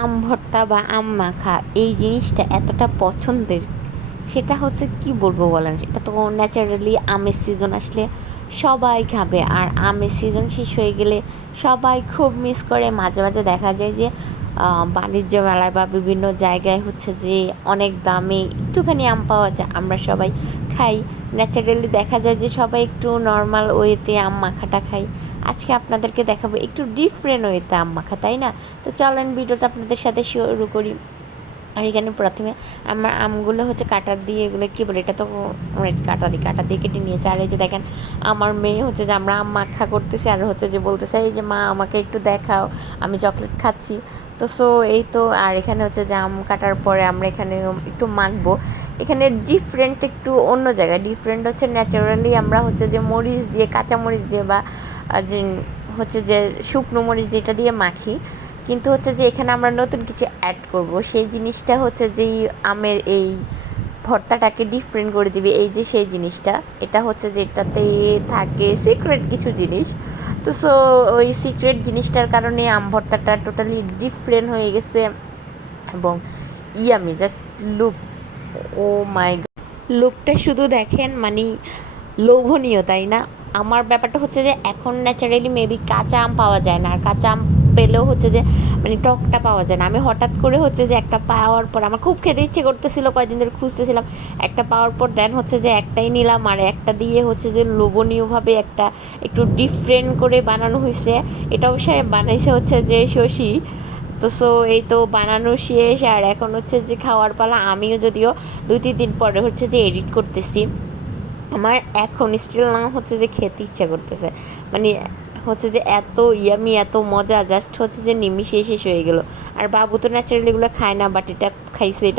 আম ভর্তা বা আম মাখা এই জিনিসটা এতটা পছন্দের, সেটা হচ্ছে কি বলব বলেন? এটা তো ন্যাচারালি আমের সিজন আসলে সবাই খাবে। আর আমের সিজন শেষ হয়ে গেলে সবাই খুব মিস করে। মাঝে মাঝে দেখা যায় যে বাণিজ্য মেলায় বা বিভিন্ন জায়গায় হচ্ছে যে অনেক দামে একটুখানি আম পাওয়া যায়। আমরা সবাই খাই। ন্যাচারালি দেখা যায় যে সবাই একটু নর্মাল ওয়েতে আম মাখাটা খায়। আজকে আপনাদেরকে দেখাবো একটু ডিফারেন্ট ওয়েতে আম মাখা, তাই না? তো চলেন, ভিডিওটা আপনাদের সাথে শুরু করি। আর এখানে প্রথমে আমার আমগুলো হচ্ছে কাটার দিয়ে এগুলো কী বলে, এটা তো আমরা কাটা দিই কাটা দিয়ে কেটে নিয়েছে। আর এই যে দেখেন, আমার মেয়ে হচ্ছে যে আমরা আম মাখা করতেছি আর হচ্ছে যে বলতেছে, এই যে মা, আমাকে একটু দেখাও, আমি চকলেট খাচ্ছি। তো সো এই তো, আর এখানে হচ্ছে যে আম কাটার পরে আমরা এখানে একটু মাখবো। এখানে ডিফারেন্ট একটু অন্য জায়গায় ডিফারেন্ট হচ্ছে ন্যাচারালি আমরা হচ্ছে যে মরিচ দিয়ে কাঁচা মরিচ দিয়ে বা হচ্ছে যে শুকনো মরিচ যেটা দিয়ে মাখি। কিন্তু হচ্ছে যে এখানে আমরা নতুন কিছু অ্যাড করব। সেই জিনিসটা হচ্ছে যে আমের এই ভর্তাটাকে ডিফারেন্ট করে দিবে। এই যে সেই জিনিসটা, এটা হচ্ছে যে এটাতে থাকে সিক্রেট কিছু জিনিস। তো সো ওই সিক্রেট জিনিসটার কারণে আম ভর্তাটা টোটালি ডিফারেন্ট হয়ে গেছে এবং yummy just look oh my লুকটা শুধু দেখেন মানে লোভনীয়, তাই না? আমার ব্যাপারটা হচ্ছে যে এখন ন্যাচারালি মেবি কাঁচা আম পাওয়া যায় না। আর কাঁচা আম পেলেও হচ্ছে যে মানে টকটা পাওয়া যায় না। আমি হঠাৎ করে হচ্ছে যে একটা পাওয়ার পর আমার খুব খেতে ইচ্ছে করতেছিল, কয়েকদিন ধরে খুঁজতেছিলাম। একটা পাওয়ার পর দেন হচ্ছে যে একটাই নিলাম আর একটা দিয়ে হচ্ছে যে লোভনীয়ভাবে একটা একটু ডিফারেন্ট করে বানানো হয়েছে এটা অবশ্যই বানাইছে হচ্ছে যে শশী। তো সো, এই তো বানানো শেষ আর এখন হচ্ছে যে খাওয়ার পালা। আমিও যদিও দুই, তিন দিন পরে হচ্ছে যে এডিট করতেছি। আমার এখন স্টিল না হচ্ছে যে খেতে ইচ্ছা করতেছে। মানে হচ্ছে যে এত ইয়ামি, এত মজা জাস্ট হচ্ছে যে নিমিষে শেষ হয়ে গেল। আর বাবু তো ন্যাচারালি এগুলো খায় না বাট এটা খাইছে, এটা